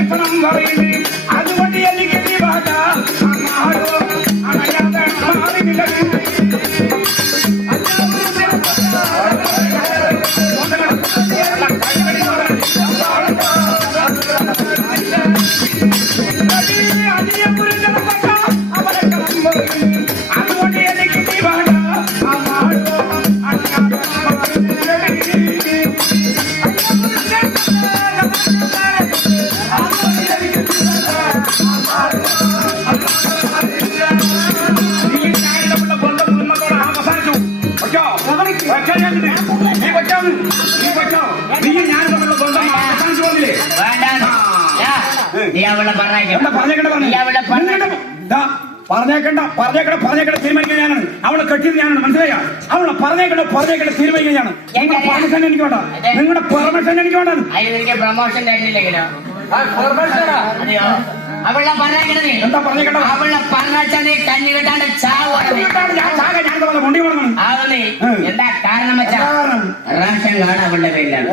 ലക്ഷണം പറയുന്നത് അതുകൊണ്ട് എനിക്ക് ദിവാദ അമ്മാടോ അണയാതെ മാറിയില്ല പറഞ്ഞേക്കണ്ട തീരുമാനിക്കാൻ ഞാനാണ്. അവളെ കെട്ടിയത് ഞാനാണ്. മനസ്സിലായ? അവളെ പറഞ്ഞേക്കണ്ട തീരുമാനിക്കാൻ ഞാനാണ്. നിങ്ങളുടെ പെർമിഷൻ എനിക്ക് വേണ്ട. നിങ്ങളുടെ പെർമിഷൻ എനിക്ക് വേണ്ട. പ്രൊമോഷൻ കഴിഞ്ഞില്ലെങ്കിലോ അവളെ പറഞ്ഞേക്കണത് എന്താ പറഞ്ഞേക്കണ്ട? അവളെ പറഞ്ഞാൽ നീ കഞ്ഞി കിട്ടാണ്ട് മുണ്ടി കൊടുക്കണം. എന്താ കാരണം വെച്ചാ റേഷൻ കാർഡ് അവളുടെ പേരിലാണ്.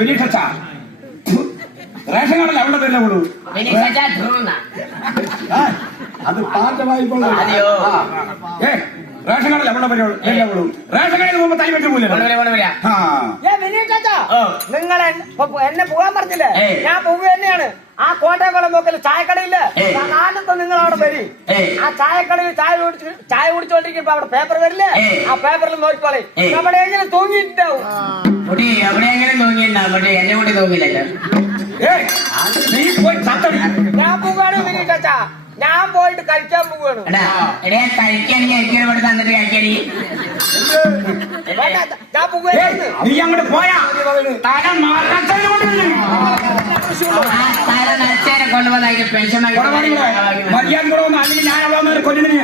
വിനീഷ റേഷൻ കാർഡല്ല അവളുടെ പേരിലെ ഉള്ളൂ. അത് പാറ്റമായിക്കോളൂ. റേഷൻ കാർഡല്ല അവളുടെ പേരിലെ ഉള്ളൂ. റേഷൻ കാർഡിൽ പോകുമ്പോ തൈ വെച്ച് പോലെ നിങ്ങൾ എന്നെ പോകാൻ പറഞ്ഞില്ലേ? ഞാൻ പോകുക തന്നെയാണ്. ആ കോട്ടയംകുളം നോക്കല് ചായക്കടയില് ഞാനെന്തോ നിങ്ങൾ അവിടെ വരി. ആ ചായക്കടയിൽ ചായ കുടിച്ചോണ്ടിരിക്കുമ്പോ അവിടെ പേപ്പർ വരില്ലേ? ആ പേപ്പറിൽ നോക്കിക്കോളെ. എവിടെയെങ്കിലും തൂങ്ങിയിട്ടുണ്ടാവും. എവിടെയെങ്കിലും തൂങ്ങിയിട്ടുണ്ടാവും. എന്നെ കൂടി തൂങ്ങില്ലല്ലോ. ഞാൻ പോവാണ് വിനീ ചാച്ചാ. ഞാൻ പോയിട്ട് കഴിക്കാൻ പോവാണ്. കഴിക്കാണെങ്കിൽ എനിക്ക് ഇവിടെ തന്നിട്ട് കഴിക്കാനി ഞാൻ പോവുകയാണ്. നീ അങ്ങോട്ട് പോയാ നച്ചേരെ കൊണ്ടുപോകുന്ന പെൻഷൻ മര്യാദ കൂടെ വന്നു. അല്ലെങ്കിൽ ഞാൻ അവിടെ കൊല്ലുന്നില്ല.